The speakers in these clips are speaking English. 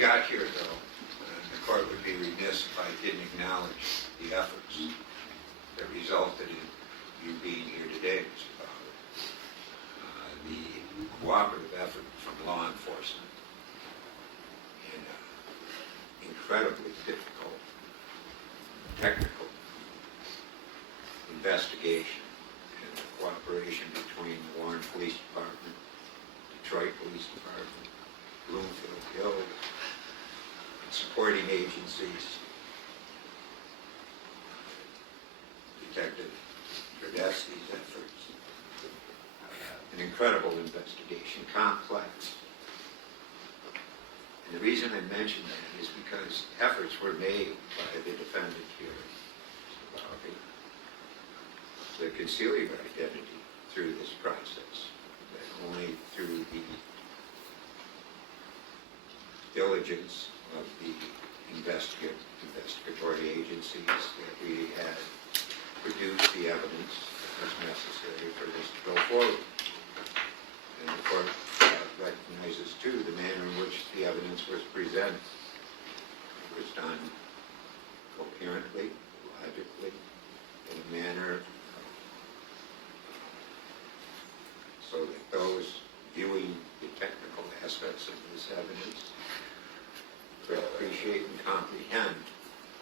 got here, though, the court would be remiss if I didn't acknowledge the efforts that resulted in you being here today, Mr. Bahri. The cooperative effort from law enforcement in incredibly difficult technical investigation and the cooperation between the Warren Police Department, Detroit Police Department, Bloomfield Hills, and supporting agencies, Detective Courtoussy's efforts, an incredible investigation, complex. And the reason I mention that is because efforts were made by the defendant here, Mr. Bahri, to conceal your identity through this process, that only through the diligence of the investigatory agencies that we had produced the evidence that was necessary for this to go forward. And the court recognizes, too, the manner in which the evidence was presented. It was done coherently, logically, in a manner so that those viewing the technical aspects of this evidence could appreciate and comprehend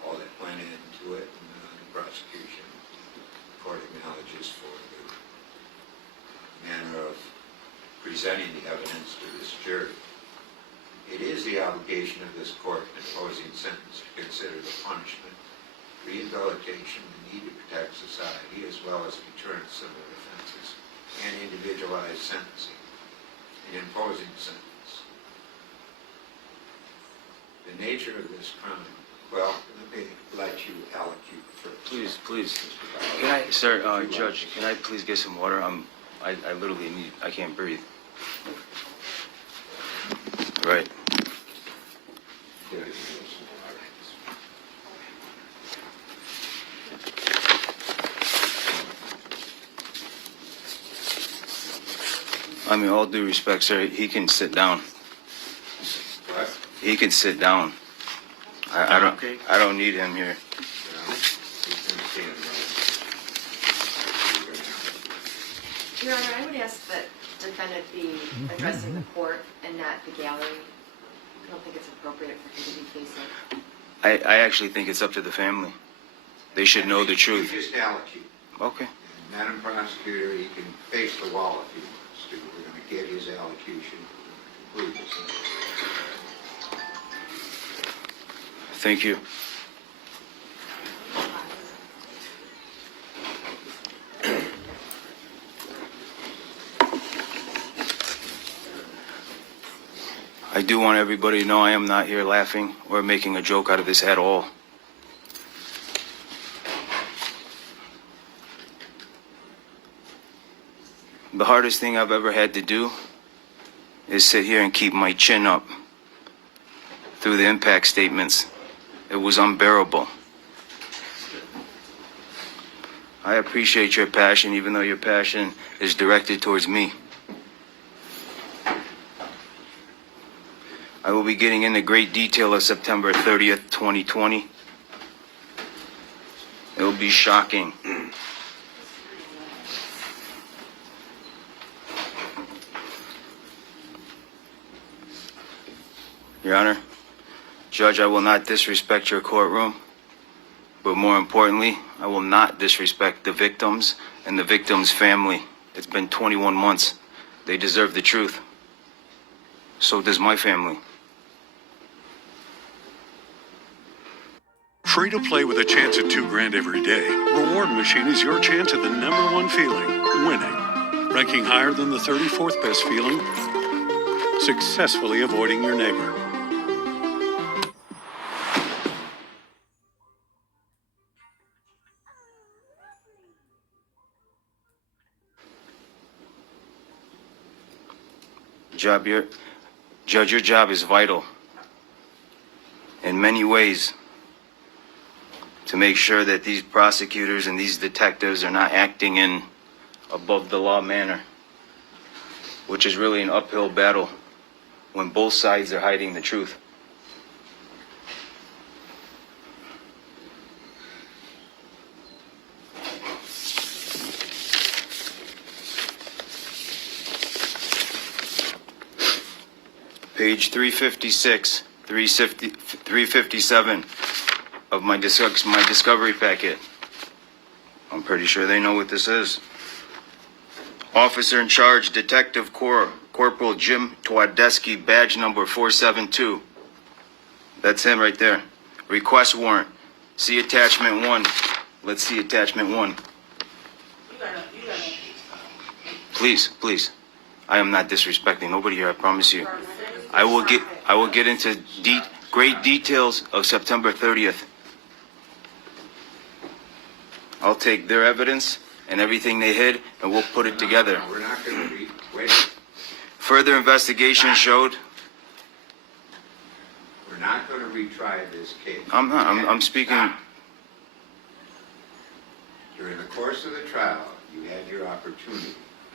all that went into it, and the prosecution court acknowledges for the manner of presenting the evidence to this jury. It is the obligation of this court in imposing sentence to consider the punishment, rehabilitation, the need to protect society, as well as deterrent civil offenses, and individualized sentencing in imposing sentence. The nature of this crime, well, let me let you allocute first. Please. Can I, sir, Judge, can I please get some water? I literally need, I can't breathe. Right. I mean, all due respect, sir, he can sit down. What? He can sit down. I don't need him here. Your Honor, I would ask that defendant be addressing the court and not the gallery. I don't think it's appropriate for him to be facing. I actually think it's up to the family. They should know the truth. You just allocute. Okay. And Madam Prosecutor, he can face the wall if he wants to. We're going to get his allocution. Conclude this. Thank you. I do want everybody to know I am not here laughing or making a joke out of this at all. The hardest thing I've ever had to do is sit here and keep my chin up through the impact statements. It was unbearable. I appreciate your passion, even though your passion is directed towards me. I will be getting into great detail of September 30th, 2020. It will be shocking. Your Honor, Judge, I will not disrespect your courtroom, but more importantly, I will not disrespect the victims and the victims' family. It's been 21 months. They deserve the truth. So does my family. Free to play with a chance at $2 every day, Reward Machine is your chance at the #1 feeling, winning. Ranking higher than the 34th best feeling, successfully avoiding your neighbor. Judge, your job is vital in many ways to make sure that these prosecutors and these detectives are not acting in above the law manner, which is really an uphill battle when both sides are hiding the truth. page 356, 357 of my discovery packet. I'm pretty sure they know what this is. Officer in charge, Detective Corporal Jim Twadeski, badge number 472. That's him right there. Request warrant. See attachment 1. Let's see attachment 1. Please, please. I am not disrespecting nobody here, I promise you. I will get into great details of September 30th. I'll take their evidence and everything they hid, and we'll put it together. We're not going to wait. Further investigation showed. We're not going to retry this case. I'm not. I'm speaking. Stop. During the course of the trial, you had your opportunity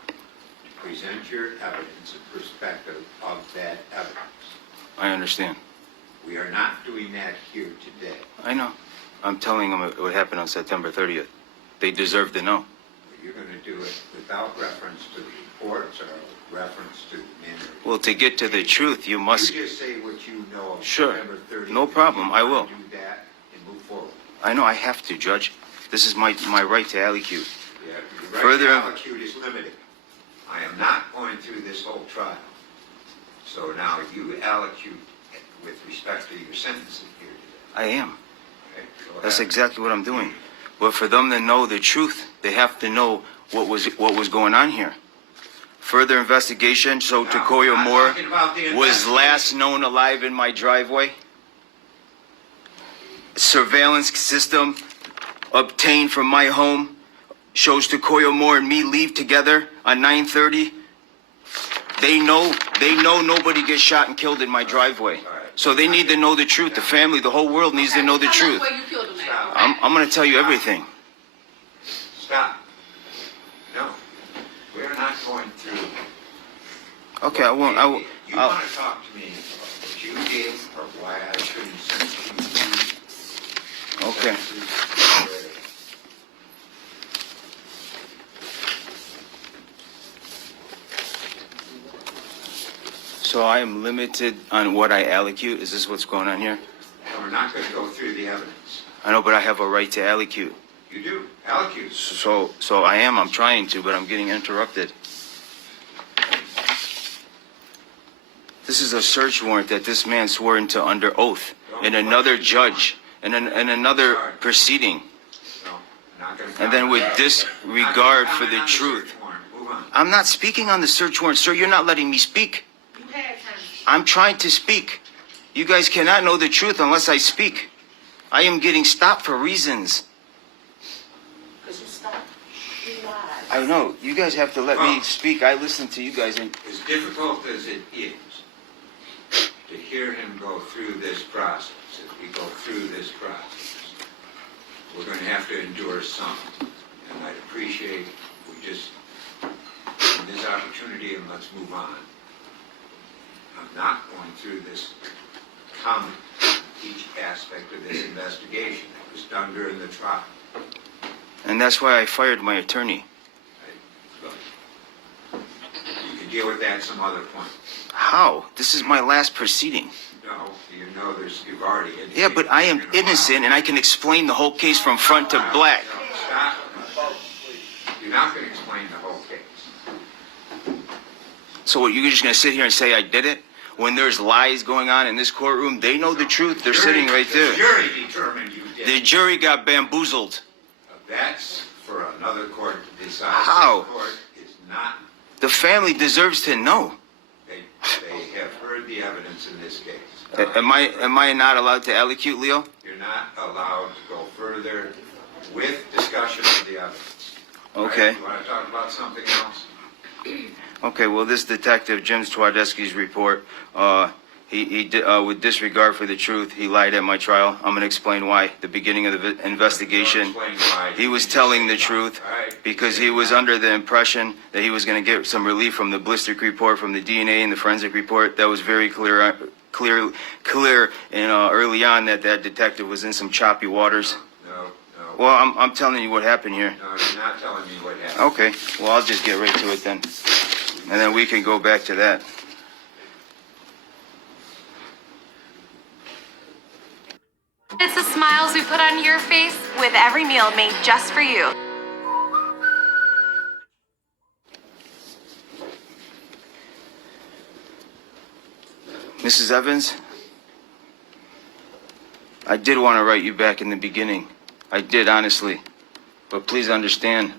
to present your evidence and perspective of that evidence. I understand. We are not doing that here today. I know. I'm telling them what happened on September 30th. They deserve to know. You're going to do it without reference to the reports or reference to the manner. Well, to get to the truth, you must. You just say what you know of Sure. September 30th. No problem. I will. Do that and move forward. I know I have to, Judge. This is my right to allocute. Yeah, your right Further- to allocute is limited. I am not going through this whole trial. So now you allocute with respect to your sentencing here today. I am. Okay? Go That's ahead. exactly what I'm doing. But for them to know the truth, they have to know what was going on here. Further investigation showed Now, Takoya I'm Moore talking about the was investigation. last known alive in my driveway. Surveillance system obtained from my home shows Takoya Moore and me leave together on 9:30. They know nobody gets shot and killed in my driveway. So they need to know the truth. The family, the whole world needs to know the truth. Where you killed him at. Stop. I'm going to tell you everything. Stop. No. We're not going through. Okay, I won't. You want to talk to me about what you did or why I shouldn't sentence you? Okay. So I am limited on what I allocute. Is this what's going on here? And we're not going to go through the evidence. I know, but I have a right to allocute. You do. Allocute. So I am. I'm trying to, but I'm getting interrupted. This is a search warrant that this man swore into under oath in another judge in another proceeding. No, not going to. And then with disregard for the truth. Move on. I'm not speaking on the search warrant, sir. You're not letting me speak. You had time. I'm trying to speak. You guys cannot know the truth unless I speak. I am getting stopped for reasons. Because you stopped. You lied. I know. You guys have to let me speak. I listen to you guys. And As difficult as it is to hear him go through this process, as we go through this process, we're going to have to endure some. And I'd appreciate we just, in this opportunity, and let's move on. I'm not going through this comment on each aspect of this investigation that was done during the trial. that's why I fired my attorney. Look, you can deal with that some other point. How? This is my last proceeding. No, you know you've already indicated. Yeah, but I am you're gonna innocent, file. and I can explain the whole case from front to back. No, stop. You're not going to explain the whole case. So what, you're just going to sit here and say I did it? When there's lies going on in this courtroom, they know the truth. They're sitting right The there. jury determined you did. The jury got bamboozled. That's for another court to decide. How? This court is not. The family deserves to know. They have heard the evidence in this case. Am I not allowed to allocute, Leo? You're not allowed to go further with discussion of the evidence. Okay. Right? You want to talk about something else? Okay, well, this detective, Jim Twadeski's report, he did, with disregard for the truth, he lied at my trial. I'm going to explain why. The beginning of the investigation, Explain why. he was telling the truth All right. because he was under the impression that he was going to get some relief from the ballistic report, from the DNA and the forensic report. That was very clear and early on that detective was in some choppy waters. No. Well, I'm telling you what happened here. No, you're not telling me what happened. Okay, well, I'll just get right to it then. And then we can go back to that. smiles we put on your face with every meal made just for you. Mrs. Evans, I did want to write you back in the beginning. I did, honestly. But please understand,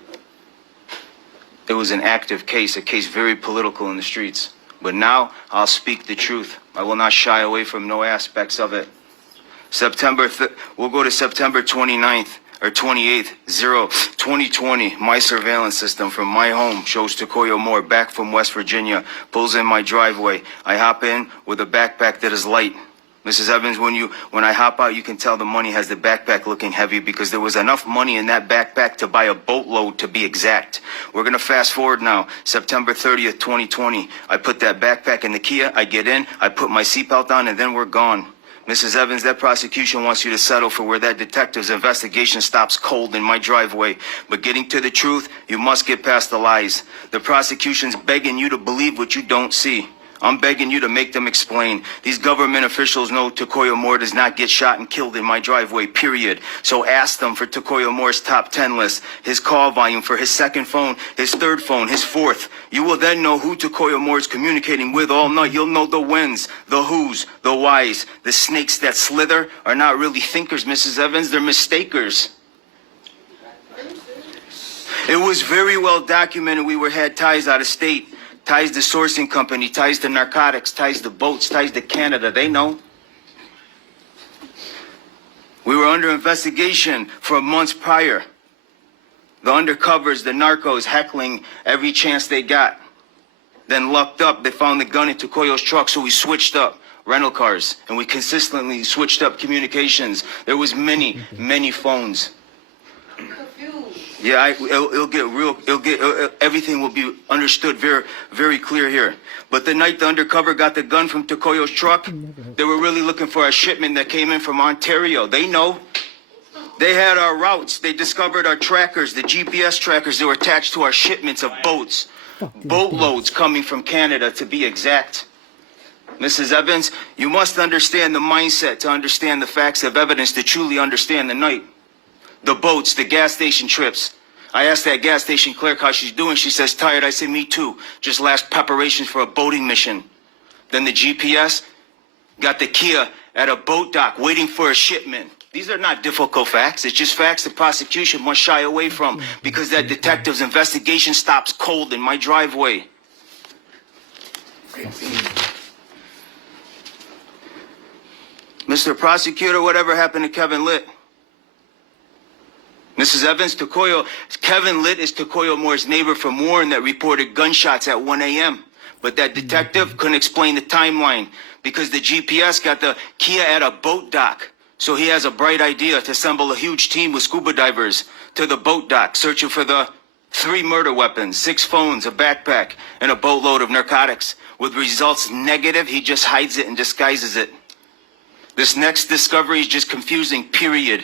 it was an active case, a case very political in the streets. But now, I'll speak the truth. I will not shy away from no aspects of it. We'll go to September 29th or 28th, 2020. My surveillance system from my home shows Takoya Moore back from West Virginia, pulls in my driveway. I hop in with a backpack that is light. Mrs. Evans, when I hop out, you can tell the money has the backpack looking heavy because there was enough money in that backpack to buy a boatload, to be exact. We're going to fast forward now, September 30th, 2020. I put that backpack in the Kia, I get in, I put my seatbelt on, and then we're gone. Mrs. Evans, that prosecution wants you to settle for where that detective's investigation stops cold in my driveway. But getting to the truth, you must get past the lies. The prosecution's begging you to believe what you don't see. I'm begging you to make them explain. These government officials know Takoya Moore does not get shot and killed in my driveway, period. So ask them for Takoya Moore's top 10 list, his call volume for his second phone, his third phone, his fourth. You will then know who Takoya Moore is communicating with all night. You'll know the whens, the whos, the whys. The snakes that slither are not really thinkers, Mrs. Evans. They're mistakers. It was very well documented we had ties out of state. Ties to sourcing company, ties to narcotics, ties to boats, ties to Canada. They know. We were under investigation for months prior. The undercovers, the narcos, heckling every chance they got. Then lucked up, they found the gun in Takoyo's truck, so we switched up rental cars, and we consistently switched up communications. There was many phones. Yeah, everything will be understood very clear here. But the night the undercover got the gun from Takoyo's truck, they were really looking for a shipment that came in from Ontario. They know. They had our routes. They discovered our trackers, the GPS trackers that were attached to our shipments of boats. Boatloads coming from Canada, to be exact. Mrs. Evans, you must understand the mindset to understand the facts of evidence to truly understand the night. The boats, the gas station trips. I asked that gas station clerk how she's doing. She says, tired. I say, me too. Just last preparations for a boating mission. Then the GPS got the Kia at a boat dock waiting for a shipment. These are not difficult facts. It's just facts the prosecution must shy away from because that detective's investigation stops cold in my driveway. Mr. Prosecutor, whatever happened to Kevin Litt? Mrs. Evans, Kevin Litt is Takoya Moore's neighbor from Warren that reported gunshots at 1 a.m. But that detective couldn't explain the timeline because the GPS got the Kia at a boat dock. So he has a bright idea to assemble a huge team with scuba divers to the boat dock, searching for the 3 murder weapons, 6 phones, a backpack, and a boatload of narcotics. With results negative, he just hides it and disguises it. This next discovery is just confusing, period.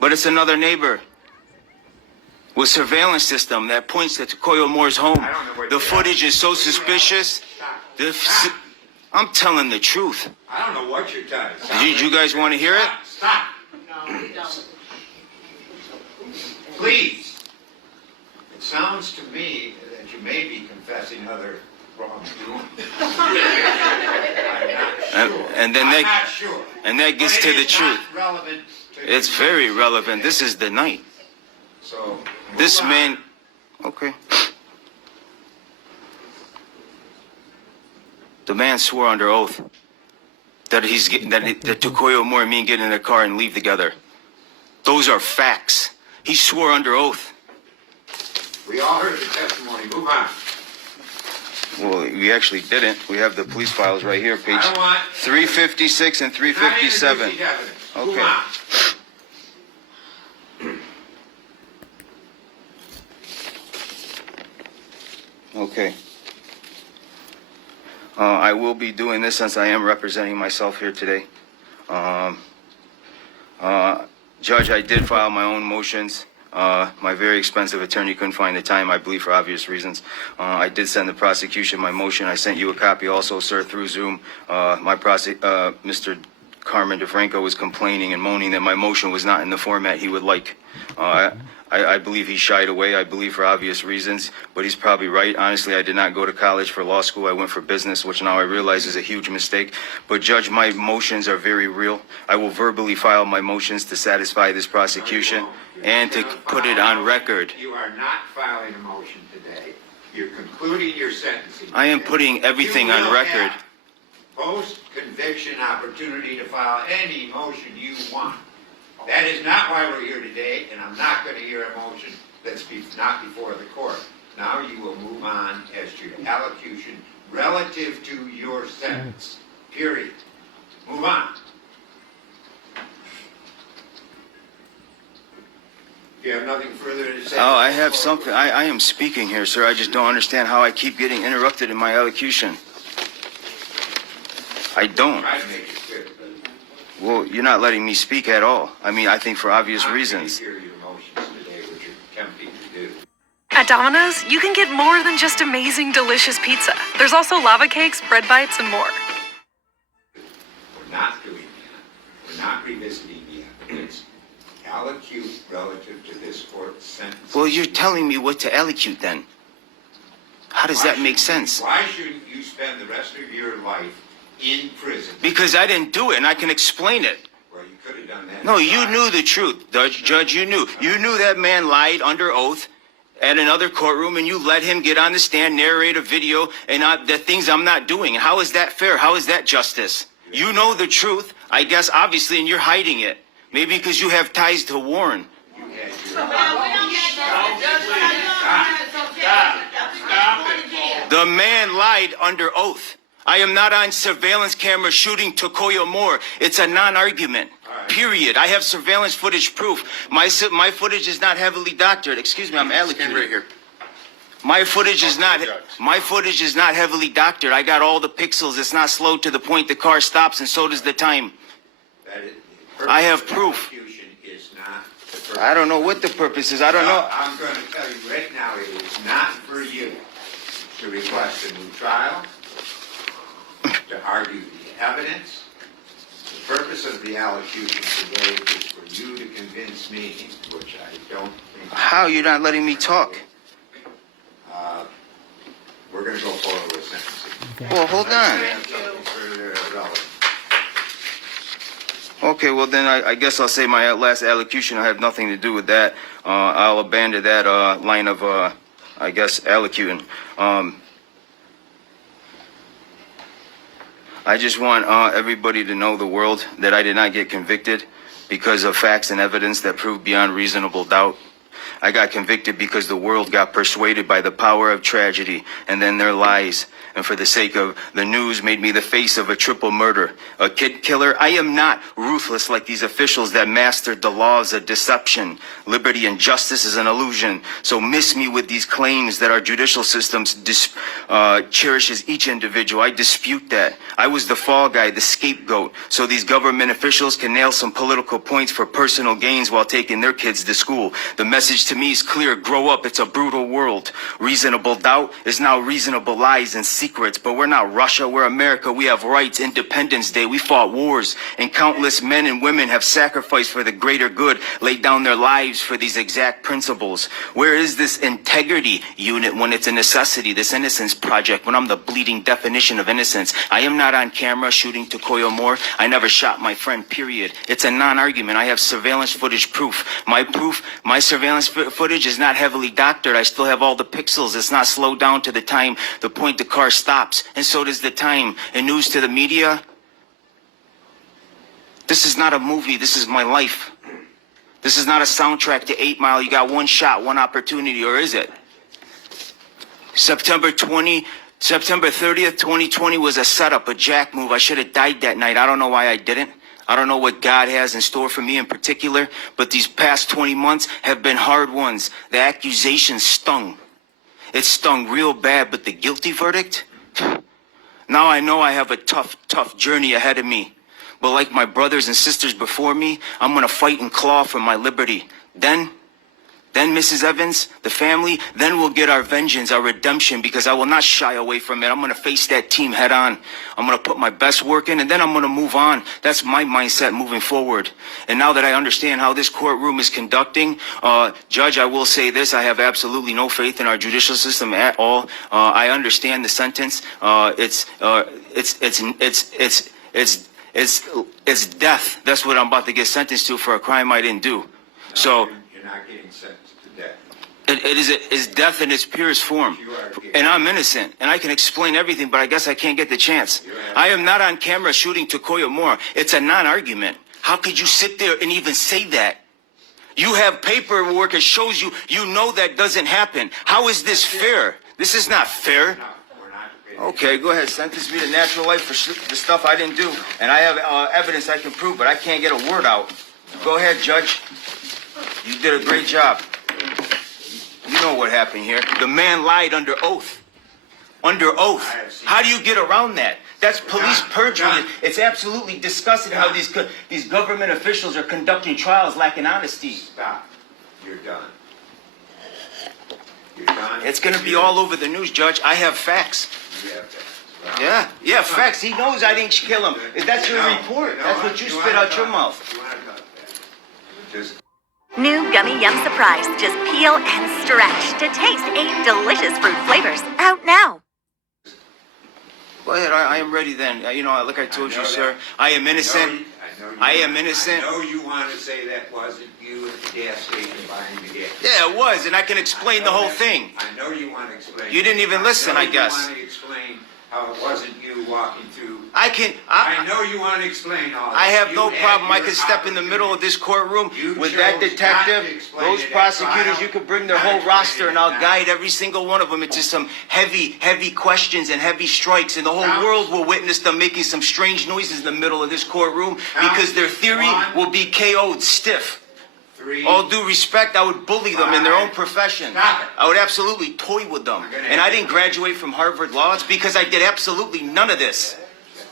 But it's another neighbor with surveillance system that points to Takoya Moore's home. The footage is so suspicious. I'm telling the truth. I don't know what you're telling. Did you guys want to hear it? Stop. No, we don't. Please. It sounds to me that you may be confessing other wrongdoing. I'm not sure. And then I'm not sure. And that gets But to it the is truth. not relevant to It's very relevant. This is the night. So This move on. man, okay. The man swore under oath that that Takoya Moore and me get in a car and leave together. Those are facts. He swore under oath. We all heard the testimony. Move on. Well, we actually didn't. We have the police files right here, page I don't want 356 and not 357. introducing evidence. Move Okay. on. Okay. I will be doing this since I am representing myself here today. Judge, I did file my own motions. My very expensive attorney couldn't find the time, I believe for obvious reasons. I did send the prosecution my motion. I sent you a copy also, sir, through Zoom. Mr. Carmen DeFranco was complaining and moaning that my motion was not in the format he would like. I believe he shied away, I believe for obvious reasons, but he's probably right. Honestly, I did not go to college for law school. I went for business, which now I realize is a huge mistake. But Judge, my motions are very real. I will verbally file my motions to satisfy this prosecution and to put it on record. You are not filing a motion today. You're concluding your sentencing. I am putting everything on record. Post-conviction opportunity to file any motion you want. That is not why we're here today, and I'm not going to hear a motion that's not before the court. Now you will move on as to your allocution relative to your sentence. Period. Move on. You have nothing further to say? Oh, I have something. I am speaking here, sir. I just don't understand how I keep getting interrupted in my allocution. I don't. Try to make it clear, but Well, you're not letting me speak at all. I mean, I think for obvious reasons. I'm not going to hear your motions today, which you're attempting to do. At Domino's, you can get more than just amazing, delicious pizza. There's also lava cakes, bread bites, and more. We're not doing that. We're not revisiting the evidence. Allocute relative to this court's sentence. Well, you're telling me what to allocute then. How does that make sense? Why shouldn't you spend the rest of your life in prison? Because I didn't do it, and I can explain it. Well, you could have done that. No, you knew the truth, Judge. You knew. You knew that man lied under oath at another courtroom, and you let him get on the stand, narrate a video, and the things I'm not doing. How is that fair? How is that justice? You know the truth, I guess, obviously, and you're hiding it. Maybe because you have ties to Warren. You had The man lied under oath. I am not on surveillance camera shooting Tokoyo Moore. It's a non-argument. Period. I have surveillance footage proof. My footage is not heavily doctored. Excuse me, I'm allocated. Right here. My footage is not heavily doctored. I got all the pixels. It's not slowed to the point the car stops, and so does the time. I have proof. Is not the purpose. I don't know what the purpose is. I don't know. I'm going to tell you right now, it is not for you to request a new trial, to argue the evidence. The purpose of the allocution today is for you to convince me, which I don't think. How? You're not letting me talk. We're going to go forward with sentencing. Well, hold on. Further relevant. Okay, well then I guess I'll say my last allocution. I have nothing to do with that. I'll abandon that line of, I guess, allocuting. I just want everybody to know, the world, that I did not get convicted because of facts and evidence that proved beyond reasonable doubt. I got convicted because the world got persuaded by the power of tragedy and then their lies. And for the sake of the news, made me the face of a triple murder, a kid killer. I am not ruthless like these officials that mastered the laws of deception. Liberty and justice is an illusion. So miss me with these claims that our judicial system cherishes each individual. I dispute that. I was the fall guy, the scapegoat, so these government officials can nail some political points for personal gains while taking their kids to school. The message to me is clear. Grow up. It's a brutal world. Reasonable doubt is now reasonable lies and secrets, but we're not Russia, we're America. We have rights. Independence Day, we fought wars, and countless men and women have sacrificed for the greater good, laid down their lives for these exact principles. Where is this integrity unit when it's a necessity, this innocence project, when I'm the bleeding definition of innocence? I am not on camera shooting Tokoyo Moore. I never shot my friend, period. It's a non-argument. I have surveillance footage proof. My surveillance footage is not heavily doctored. I still have all the pixels. It's not slowed down to the time, the point the car stops, and so does the time. And news to the media, this is not a movie, this is my life. This is not a soundtrack to 8 Mile. You got one shot, one opportunity, or is it? September 30th, 2020 was a setup, a jack move. I should have died that night. I don't know why I didn't. I don't know what God has in store for me in particular, but these past 20 months have been hard ones. The accusations stung. It stung real bad, but the guilty verdict? Now I know I have a tough journey ahead of me. But like my brothers and sisters before me, I'm gonna fight and claw for my liberty. Then then Mrs. Evans, the family, then we'll get our vengeance, our redemption, because I will not shy away from it. I'm going to face that team head on. I'm going to put my best work in, and then I'm going to move on. That's my mindset moving forward. And now that I understand how this courtroom is conducting, Judge, I will say this: I have absolutely no faith in our judicial system at all. I understand the sentence. It's death. That's what I'm about to get sentenced to for a crime I didn't do. So. You're not getting sentenced to death. It's death in its purest form. And I'm innocent. And I can explain everything, but I guess I can't get the chance. I am not on camera shooting Takoya Moore. It's a non-argument. How could you sit there and even say that? You have paperwork that shows you know that doesn't happen. How is this fair? This is not fair. Okay, go ahead. Sentence me to natural life for the stuff I didn't do. And I have evidence I can prove, but I can't get a word out. Go ahead, Judge. You did a great job. You know what happened here. The man lied under oath. Under oath. How do you get around that? That's police perjury. It's absolutely disgusting how these government officials are conducting trials lacking honesty. Stop. You're done. You're done. It's going to be all over the news, Judge. I have facts. You have that. Yeah, facts. He knows I didn't kill him. That's your report. That's what you spit out your mouth. You want to talk that. Just New Gummy Yum Surprise. Just peel and stretch to taste 8 delicious fruit flavors. Out now. Go ahead. I am ready then. Like I told you, sir, I am innocent. I am innocent. I know you want to say that wasn't you at the gas station buying the gas. Yeah, it was, and I can explain the whole thing. I know you want to explain. You didn't even listen, I guess. You want to explain how it wasn't you walking through. I know you want to explain all that. I have You no had problem. I your could step in the middle of this courtroom You with that chose detective, not to explain those it at prosecutors. trial. You could bring their Not whole explain roster, it and I'll now. guide every single one of them into some heavy questions and heavy strikes, and the whole Counts. world will witness them making some strange noises in the middle of this courtroom because their theory One. will be KO'd stiff. 3. All due respect, I would bully them in their own 5. profession. Stop it. I would absolutely toy with them. And I didn't graduate from Harvard Law. It's because I did absolutely none of this.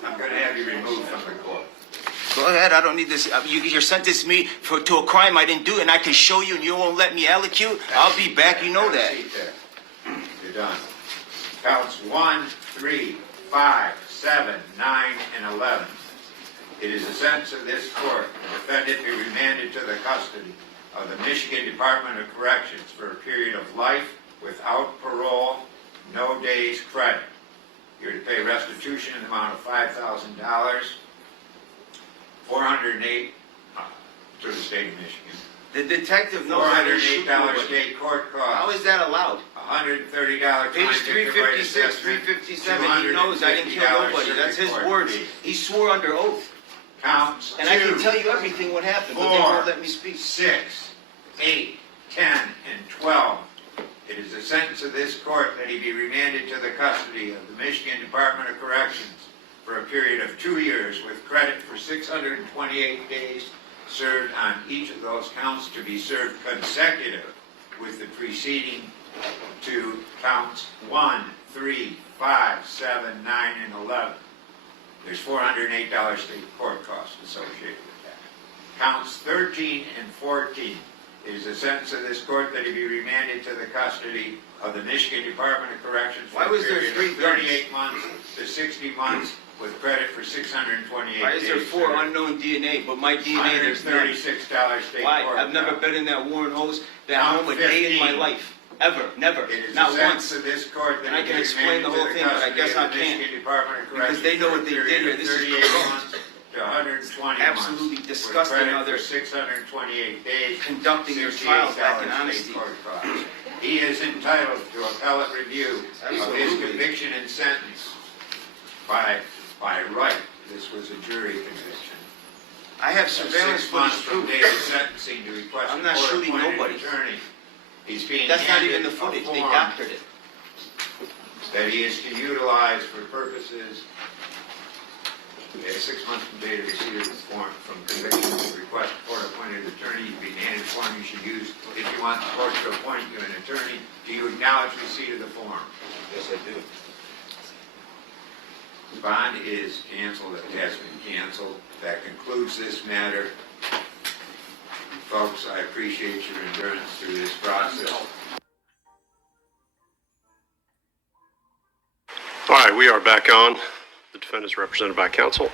I'm going to have you removed from the court. Go ahead. I don't need this. You're sentencing me to a crime I didn't do, and I can show you, and you won't let me allocute. I'll be back. You know Have a that. seat there. You're done. Counts 1, 3, 5, 7, 9, and 11. It is the sentence of this court, the defendant be remanded to the custody of the Michigan Department of Corrections for a period of life without parole, no days credit. You're to pay restitution in the amount of $5,000, $408 to the state of Michigan, The detective knows I didn't shoot $408 nobody. state court How costs, is that allowed? $130 Page time victim right 356, assessment, 357, he knows I didn't kill $250 nobody. That's his circuit court words. fee. He swore under oath. Counts And I can 2, tell you everything what happened, but they 4, won't let me speak. 6, 8, 10, and 12. It is the sentence of this court that he be remanded to the custody of the Michigan Department of Corrections for a period of 2 years with credit for 628 days served on each of those counts to be served consecutive with the preceding 2 counts 1, 3, 5, 7, 9, and 11. There's $408 state court costs associated with that. Counts 13 and 14. It is the sentence of this court that he be remanded to the custody of the Michigan Department of Corrections for Why a was there period 3 of 38 months to 60 months with credit for 628 Why days. is there 4 served. unknown DNA, but my DNA there's none? $136 state Why? court I've never costs. been in that Warren hose, that Count home a day in my 15. life. Ever. Never. It is Not the sentence once. of this court that And I he can be explain the remanded whole to thing, but I custody guess of I the can't. Michigan Department of Because Corrections they know for a what they did period here. of This is 38 corrupt. months to 120 Absolutely months. disgusting with how credit they're for 628 days. conducting their trials back in honesty. state court costs. He is entitled to appellate review of his Absolutely. conviction and sentence by right. This was a jury conviction. I have surveillance 6 months footage from proof. date of sentencing to request I'm a not shooting court-appointed nobody. attorney. He's being That's not handed even the a footage. They form doctored it. that he is to utilize for purposes. He has 6 months from date of receipt of the form from conviction to request a court-appointed attorney. You've been handed a form you should use if you want the court to appoint you an attorney. Do you acknowledge receipt of the form? Yes, I do. The bond is canceled. It has been canceled. That concludes this matter. Folks, I appreciate your endurance through this process. All right, we are back on. The defendant is represented by counsel.